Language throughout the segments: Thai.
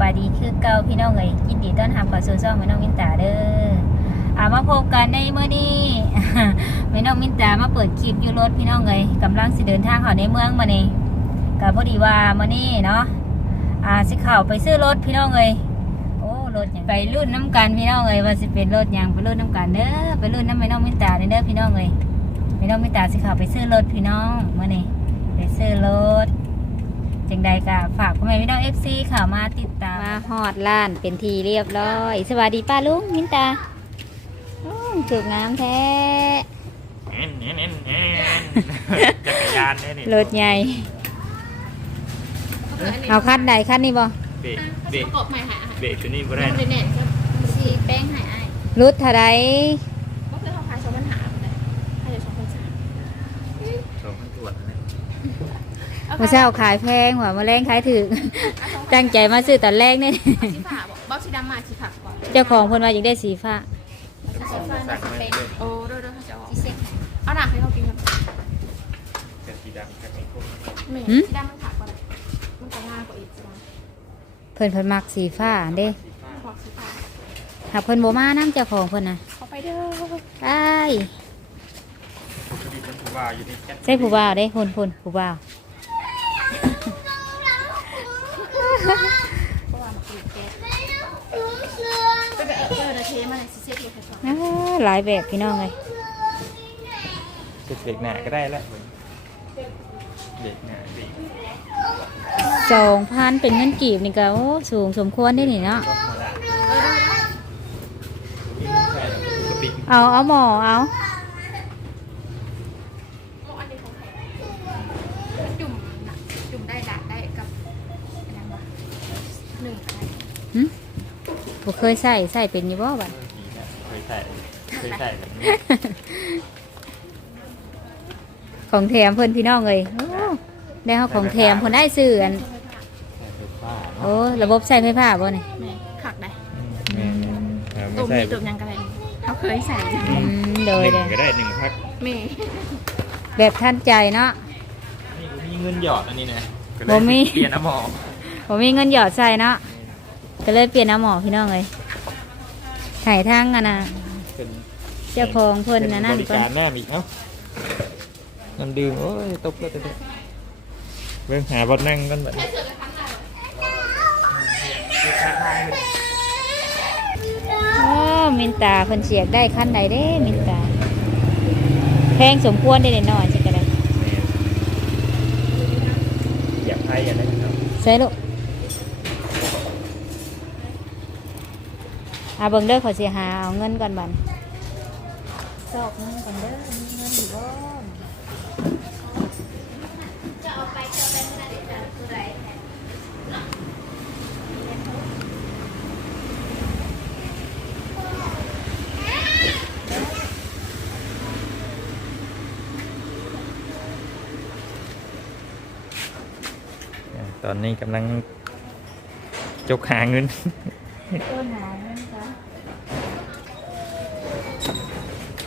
บายดีคือเก่าพี่น้องเอ้ยยินดีต้อนรับเข้าสู่ช่องแม่น้องมินตาเด้ออามาพบกันในเมื้อนี้แม่น้องมินตามาเปิดคลิปอยู่รถพี่น้องเอ้ยกำลังสิเดินทางเข้าในเมืองมาเนี่ก็พอดีว่ามื้อนี้เนาะอ่าสิเข้าไปซื้อรถพี่น้องเอ้ยโอ้รถยังไปรุ่นน้ำกันพี่น้องเอ้ยว่าสิเป็นรถยังไปรุ่นน้ำกันเด้อไปรุ่นน้ำไม่น้องมินตาเด้อพี่น้องเอ้ยไม่น้องมินตาสิเขับไปซื้อรถพี่น้องเมื่อนี้ไปซื้อรถจังใดก็ฝากพ่อแม่พี่น้องเอฟซีข่าวมาติดตามมาฮอดล้านเป็นทีเรียบร้อย สวัสดีป้าลุงมินตาอืมถูกงามแท้เอ็นเอ็นเอ็นเอ็นจักรยานเนี่ยนี่รถใหญ่เอาคันใดคันนี้บ่เบรกเบรกประกอบใหม่หายเบรกตัวนี้บ่ได้ได้ไม่ได้แน่ครับสีแป้งหายอ้ายรุดเท่าไร องพันตรวจนะเมื่อเช้าขายแพงหัวมาแรงขายถึกตั้งใจมาซื้อตอนแรกเนี่ยสีฟ้าบอกบ๊อบสีดำมาสีผักก่อนเจ้าของเพิ่นว่าอยากได้สีฟ้าสีฟ้าน่าจะเป็นโอ้ด้วยด้วยเขาจะเอาเอาหนักให้เขากินกันแต่สีดำแค่ไม่คุ้มไม่สีดำมันผักก่อนมันจะง่ายกว่าอีกจ้ะเพิ่นเพิ่นมักสีฟ้าเด้บอกสีฟ้าหากเพิ่นบ่มานํเจ้าของเพิ่นน่ะเขาไปเด้อไปปกติ เป็นผู้ว่าอยู่ในแคทใช่ผู้บ่าวเด้พุ่นพุ่นผู้บ่าวเพราะว่ามันคือแก๊สไปแบบเออเดเทมาในซีเซียอยู่แค่สองอ้าหลายแบบพี่น้องเลยจะเบรกหน้าก็ได้แล้วเบรกหน้าเบรก2,000เป็นเงินกีบนี่ก็โอ้สูงสมควรได้นี่เนาะธรรมดาเออได้ใช่กระปิกเอาเอาหมอเอา โอ้อันนี้ของแถมจุ่มน่ะจุ่มได้ละได้กับอะไรวะหนึ่งอะไร หึบ่เคยใส่ใส่เป็นอยู่บ่บัดเคยใส่เคยใส่แบบนี้ของแถมเพิ่นพี่น้องเลยโอ้ได้เฮาของแถมเพิ่นได้ซื้ออันใส่ไฟฟ้าโอ้ระบบใส่ไฟฟ้าบ่นี่แม่ขักได้แม่เออไม่ตุ่มใช่มีตุ่มยังกันเลยเขาเคยใส่อืมโดยหนึ่เด้งก็ได้หนึ่งพักแม่แบบทันใจเนาะนี่กูมีเงินหยอดอันนี้นะก็เลยบ่มีเปลี่ยนน้ำหมอกผมมีเงินหยอดใส่เนาะ ก็เลยเปลี่ยนเอาหมอพี่น้องเลยไข่ทั้งอันน่ะเป็นเจ้าของเพิ่นน่ะนั่นบริก่อนการแม่มีกเอ้าน้ำดื่มโอ้ยตบเลยตบเลยเบิ่งหาบอดนั่งกันแบบนี้โอ้มินตาเพิ่นเสียกได้ขั้นใดเด้มินตาแพงสมควรได้หน่อยๆสิก็ได้อยากให้อะไรครับใส่ลูก อาเบิ่งเด้อขอสิหาเอาเงินก่อนบัดสอบเงินก่อนเด้อมีเงินอยู่บ่จะเอาไปจะเอาไปไม่ได้จะคืออะไรตอนนี้กำลังจกหาเงินต้นหาเงินจ้ะ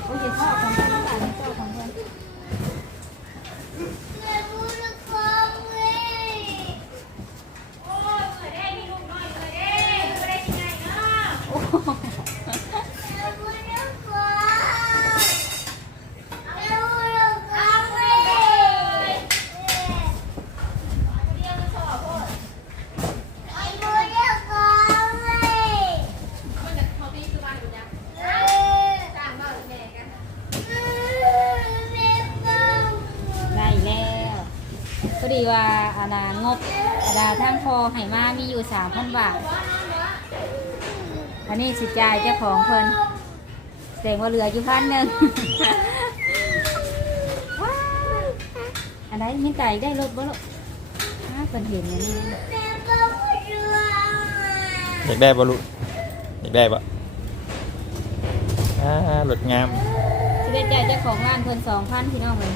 โอ้ยจะชอบของเพิ่นบ้านชอบของเพิ่น มันจะเขาพี่คือบ้านกูจ้ะจ้างบ้านแม่กัน ได้แล้วพอดีว่าอาณางบอาณาทางพอให้มามี อยู่สามพันบาท อันนี้สิจ่ายเจ้าของเพิ่นแสดงว่าเหลืออยู่พันหนึ่งว้าวอันไหนมินไก่ได้รถบ่ลูกอ้าเพิ่นเห็นอย่างนี้อยากได้ปะลูกอยากได้ปะอ่ารถงามสิได้จ่ายเจ้าของร้านเพิ่นสองพันพี่น้องเลย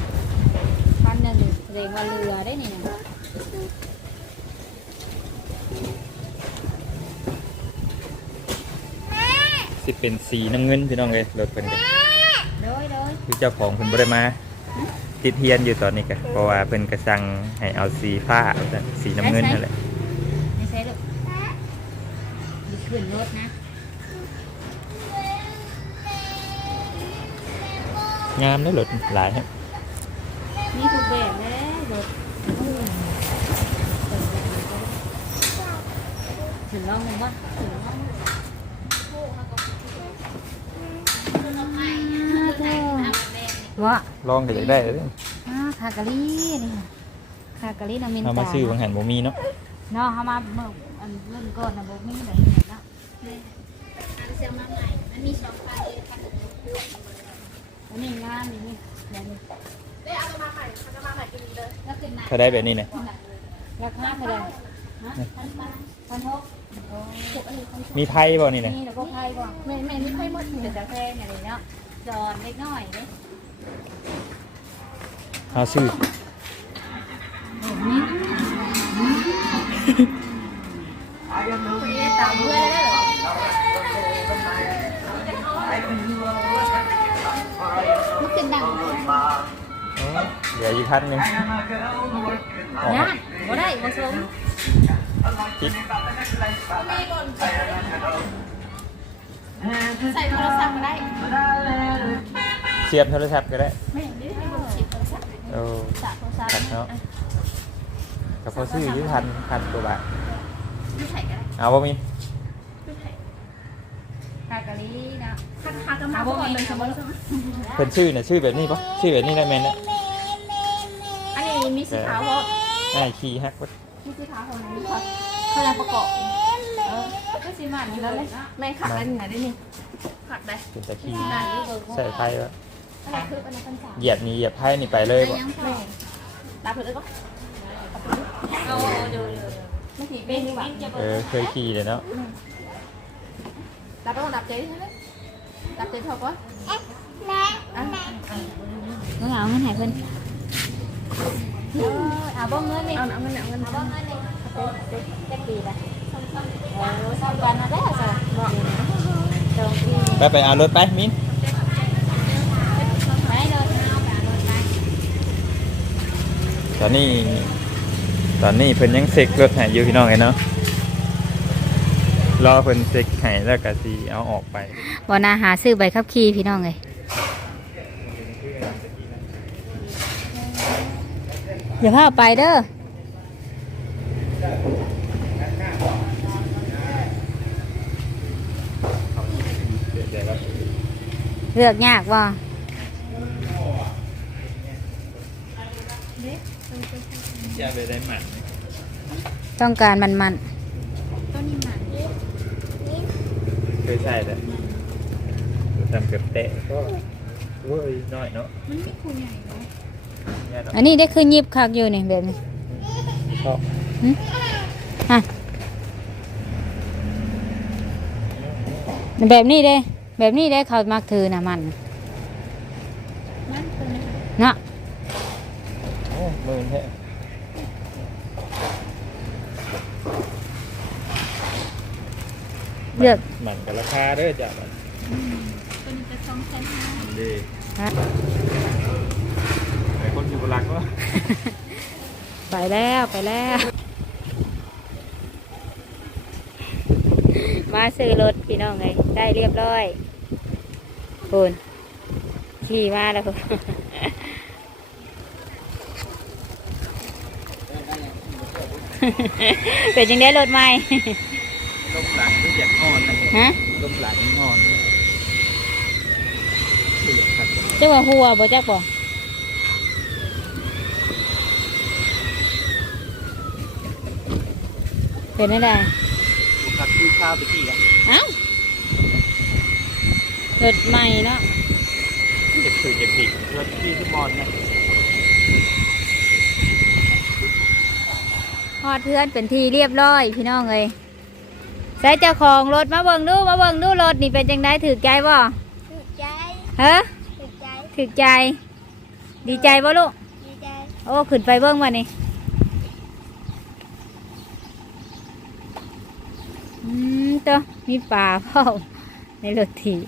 พันหนึ่งแสดงว่าเหลือได้นี่นะ สิเป็นสีน้ำเงินพี่น้องเลยรถเป็นกันโดยโดยคือเจ้าของเพิ่นบ่ได้มาติดเทียนอยู่ตอนนี้ก็เพราะว่าเพิ่นก็สั่งให้เอาสีฟ้าเอาแต่สีน้ำเงินนั่นแหละไม่ใช่ลูกมีขึ้นรถนะงามเด้อรถหลายฮะมีทุกแบบเลยรถถึงลองมึงว่าถึงลอง ว่าลองก็อยากได้เด้ออ่าคากะลีนี่ค่ะคากะลีนามินเอาตามาซื้อบางหันบ่มีเนาะเนาะเขามาเมื่ออันเริ่มก่อนนะบอกไม่แบบนี้เนาะอันเซียมาใหม่มันมีสองพันเองพันหนึ่งอันนี้งานอย่างนี้แบบนี้ได้เอามาใหม่เอามาใหม่กินเลยแล้วขึ้นหน้าถ้าได้แบบนี้นะราคาเท่าไหร่ฮะพันหกโอ้ถูกอันนี้คนมีไพ่บ่นี่นะนี่เราก็ไพ่ก่อนแม่แม่ไม่ค่อยหมดเป็นกาแฟอย่างนี้เนาะจอนเล็กน้อยเนี่ย เอาซื้อมันคือนได้เหรอมันขึ้นดังอ๋อเหลืออีกพันหนึงออกเนี่ยบ่ได้บ่สมคิดใส่โทรศัพท์ก็ได้ เสียบโทรศัพท์ก็ได้ ไม่ได้ให้คนฉีด โทรศัพท์โอ้สาโทรศัพท์พันเนาะก็พอซื้ออยู่พันพันกว่าบาทไม่ใช่ก็ได้เอาบ่มีไม่ใช่คากะลีเนาะคักคักกันมาก่อนเลยสมมติเพิ่นชื่อน่ะชื่อแบบนี้ปะชื่อแบบนี้ได้แม่นนะอันนี้มีสีขาวเพราะไอ้ขี้ฮักวะมีสีขาวของนี้เขาเขายังประกอบเออก็สิมันอยู่แล้แล้ววเลเลยยแม่ขัดได้ไหนได้นี่ขัดได้เป็นตะขี้ได้ใส่ไพ่วะ อันนี้คืออันนี้เป็นสามเหยียบนี่เหยียบไพ่นี่ไปเลยบ่แม่ตาเพื่อนเลยปะเอาเดี๋ยวไม่ผีๆเป็เป็นนดีกว่าจะเออเคยขี่เลยเนาะดับไปต้องดับเจ๊ใช่ไหมดับเจ๊เท่าก่อนอะมึงเอาเงินให้เพิ่นเออเอาบ่เงินนี่เอาเอาเงินเอาเงินเอาบ่เงินนี่เจ็ดปีละโอ้สามวันนะได้สิบอกตรงที่ไปไปเอารถไปมิ้น ไปเลยเอาไปเอารถไป ต อนนี้ ตอนนี้เพิ่นยังเซ็กรถให้อยู่พี่น้องไงเนาะรอเพิ่นเซ็กให้แล้วก็สิเอาออกไปบ่นาหาซื้อใบขับขี่พี่น้องเลยอย่าพาไปเด้อเลือกยากว่า จะไปได้หมันต้องการมันมันต้นนี้หมันเคยใช่แต่ทำเกือบเตะก็เว้ยน้อยเนาะมันไม่คูใหญ่เนาะอันนี้ได้คือยิบคักอยู่นี่แบบนี้ชอบฮะแบบนี้เด้แบบนี้ได้เขามักถือนะมันมันตัวนี้เนาะโอ้หมื่นแท้ เลือก หมันกับราคาเด้อจ้ะมันตัวนี้จะสองแสนห้าดีฮะไอ้คนอยู่บนรักก็ไปแล้วไปแล้ว มาซื้อรถพี่น้องไงได้เรียบร้อยคุณขี่มาแล้วคุณเป็นยังไงรถใหม่ ลมหลังที่อยากอ่อนนะ ฮะลมหลังอ่อนเสียครับเจ้าว่าหัวบ่จักบ่เป็นอะไรดูครับที่ข้าวไปที่อะเอ้าวรถใหม่เนาะเจ็บถือเจ็บผิดรถที่ทุกบอลนะพอดเพื่อนเป็นที่เรียบร้อยพี่น้องเลย ใส่เจ้าของรถมาเบิ่งดูมาเบิ่งดูรถนี่เป็นจังไดถือใจบ่ถูกใจฮะถูกใจถือใจ ดีใจบ่ลูกดีใจโอ้ขึ้นไปเบิ่งมานี่อืมตัวมีป่าเผาในรถถีบ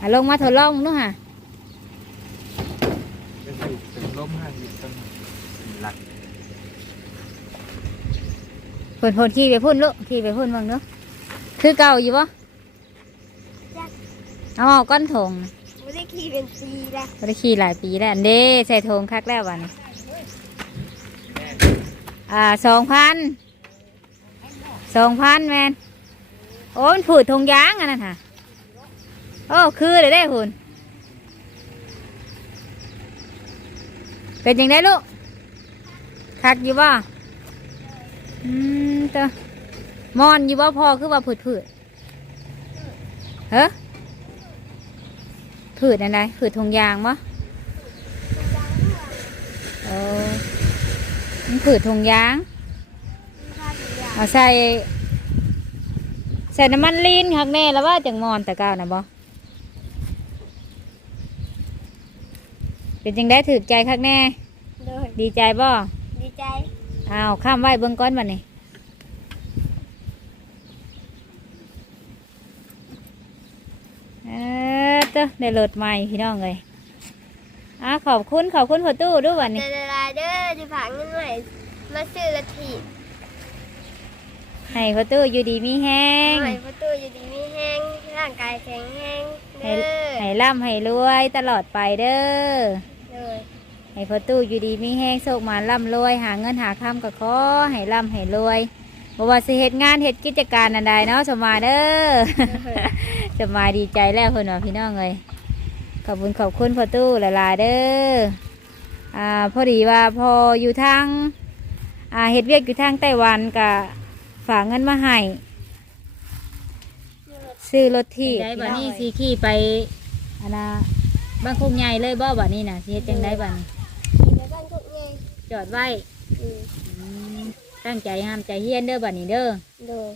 อะลงมาทดลองดูฮะก็คือเป็นล้มห้าสิบต้นหลัก ผลผลขี่ไปพุ่นลูกขี่ไปพุ่นบ้างเนาะคือเก่าอยู่ปะเอาออกก้อนถงไม่ได้ขี่เป็นปีแล้วไม่ได้ขี่หลายปีแล้วอันเด้ใส่ถงคักแล้ววันนี้อ่าสองพันสองพันแมนโอ้มันผูดธงยางอันนั้นค่ะโอ้คือเลยได้หุ่นเป็นยังไงลูกคักอยู่ป่ะ อืมเตอมอนอยู่ป่ะพอคือว่าผืดผืดๆเฮ้ผืดอะไรผืดธงยางป่ะโอ้มันผืดธงยาง เอาใส่ ใส่น้ำมันลีนคักแน่แล้วว่าจังมอนแต่ก้าวนะบ่เป็นจังได้ถือใจคักแน่เลยดีใจบ่ดีใจ อ้าวข้ามไว้เบื้องก้อนบัดนี้เออเต้อได้รถใหม่พี่น้องเลยอ่าขอบคุณขอบคุณพ่อตู้ด้วยวันนี้ เดลาเดอร์ที่ผ่านเงินใหม่มาซื้อละถีให้พ่อตู้อยู่ดีมีแห้ง ใหม่ประตูอยู่ดีมีแห้งร่างกายแข็งแห้งให้เด้อให้ร่ำให้รวยตลอดไปเด้อ เลย ให้พ่อตู้อยู่ดีมีแห้งโชคมาร่ำรวยหาเงินหาคำก็ขอให้ร่ำให้รวยบ่ว่าสิเหตุงานเหตุกิจการอันใดเนาะสมมาเด้อสมมาดีใจแล้วเพิ่นว่าพี่น้องเลยขอบคุณขอบคุณพ่อตู้หลายๆเด้ออ่าพอดีว่าพออยู่ทางอ่าเฮ็ดเวียกอยู่ทางไต้หวันก็ฝากเงินมาให้ซื้อรถที่ได้บัดนี้สีขี่ไปอันน่ะบางคงใหญ่เลยบ่บัดนี้น่ะสิเฮ็ดจังไดบัดนี้ ขี่ไปบ้านทุกไง จอดไว้อืมอืมตั้งใจห้ามใจเฮียนเด้อบัดนี้เด้อเลย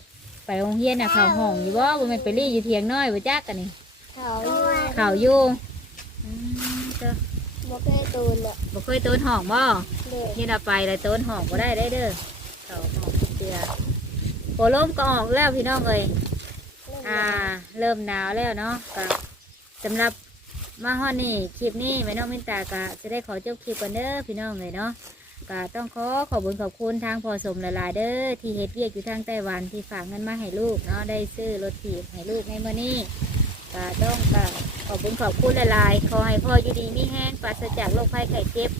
ไปโรงเรียนน่ะเข้าห้องอยู่บ่บ่แม่นไปรีอยู่เถียงน้อยบ่จักกันนี่เขาเข้าอยู่อืมเด้อบอกเคยตูนอะบ่เคยโต้นห้องบ่เลยนี่น่ะไปเลยโต้นห้องบ่ได้ได้เด้อเข้าห้องทุกเดือโปล้มก็ออกแล้วพี่น้องเอ้ย อ่าเริ่มหนาวแล้วเนาะก็สำหรับมาฮอดนี่คลิปนี้แม่น้องมินตาก็จะได้ขอจบคลิปกันเด้อพี่น้องเลยเนาะ ก็ต้องขอขอบคุญขอบคุณทางพอสมหลายเด้อที่เฮ็ดเวียกอยู่ทางไต้หวันที่ฝากเงินมาให้ลูกเนาะได้ซื้อรถถีบให้ลูกในเมื่อนี้ก็ต้องก็ขอบคุญขอบคุณหลายขอให้พ่ออยู่ดีมีแห้งปราศจากโรคภัยไข้เจ็บ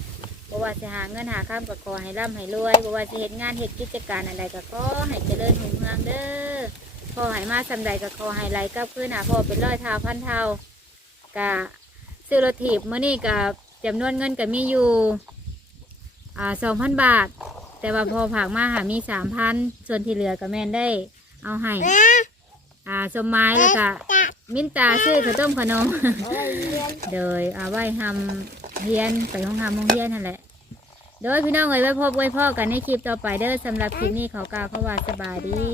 บ่ว่าจะหาเงินหาข้ามก็ขอให้ร่ำให้รวยบ่ว่าจะเฮ็ดงานเฮ็ดกิจการอะไรก็ขอให้เจริญรุ่งเรืองเด้อพอให้มาสำใดก็ขอให้ไหลกลับคืนหาพ่อเป็นร้อยเท่าพันเท่าก็ซื้อรถถีบเมื้อนี้กับจำนวนเงินก็มีอยู่ อ่าสองพันบาท แต่ว่าพอผักมาหามีสามพันส่วนที่เหลือก็แม่นได้ เอาให้ อ่าสมไม้แล้วก็มิ้นตาซื้อข้าวต้มขนมเอาไว้เรียนโดยเอาไว้ทำเฮียนไปห้องทำห้องเฮียนนั่นแหละ โดยพี่น้องเอ๋ยไว้พบไว้พ่อกันในคลิปต่อไปเด้อสำหรับคลิปนี้ขอกล่าวเขาว่าสบายดี